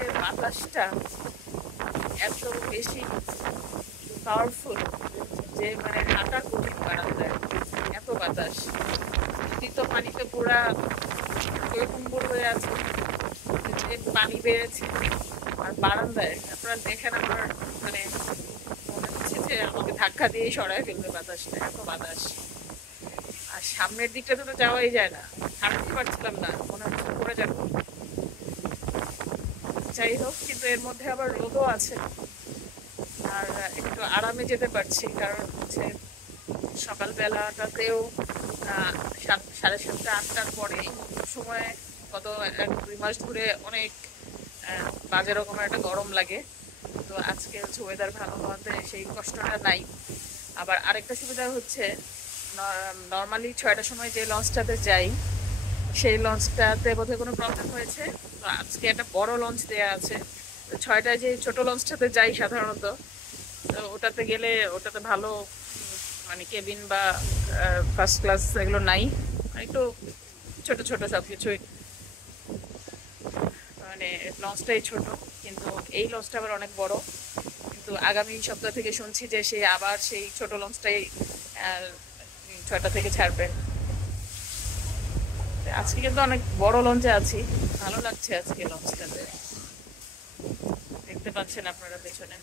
লঞ্চের বাতাসটা এত বেশি পাওয়ারফুল যে মানে হাঁটা কঠিন বারান্দায়, এত বাতাস। নদী তো পানিতে পুরা টইটুম্বুর হয়ে আছে, যে পানি বেড়েছে। আর বারান্দায় আপনারা দেখেন, আমার মানে মনে হচ্ছে যে আমাকে ধাক্কা দিয়ে সরায় ফেলবে বাতাসটা, এত বাতাস। আর সামনের দিকটাতে তো যাওয়াই যায় না, হাঁটতে পারছিলাম না, মনে হচ্ছে পড়ে যাবো। যাই হোক, কিন্তু এর মধ্যে আবার রোদও আছে, আর একটু আরামে যেতে পারছি, কারণ হচ্ছে সকালবেলাটাতেও সাড়ে সাতটা আটটার পরে সময় গত 1-2 মাস ধরে অনেক বাজে রকমের একটা গরম লাগে। তো আজকে হচ্ছে ওয়েদার ভালো হওয়াতে সেই কষ্টটা নাই। আবার আরেকটা সুবিধা হচ্ছে, নর্মালি 6টার সময় যে লঞ্চটাতে যাই সেই লঞ্চটাতে বোধহয় কোনো প্রবলেম হয়েছে, তো আজকে একটা বড় লঞ্চ দেয়া আছে। তো 6টায় যে ছোট লঞ্চটাতে যাই সাধারণত, তো ওটাতে গেলে ওটাতে ভালো মানে কেবিন বা ফার্স্ট ক্লাস এগুলো নাই, একটু ছোট ছোট সব কিছুই, মানে লঞ্চটাই ছোট। কিন্তু এই লঞ্চটা আবার অনেক বড়। কিন্তু আগামী সপ্তাহ থেকে শুনছি যে সে আবার সেই ছোট লঞ্চটাই 6টা থেকে ছাড়বে। আজকে কিন্তু অনেক বড় লঞ্চে আছি, ভালো লাগছে আজকে লঞ্চটাতে, দেখতে পাচ্ছেন আপনারা পেছনে।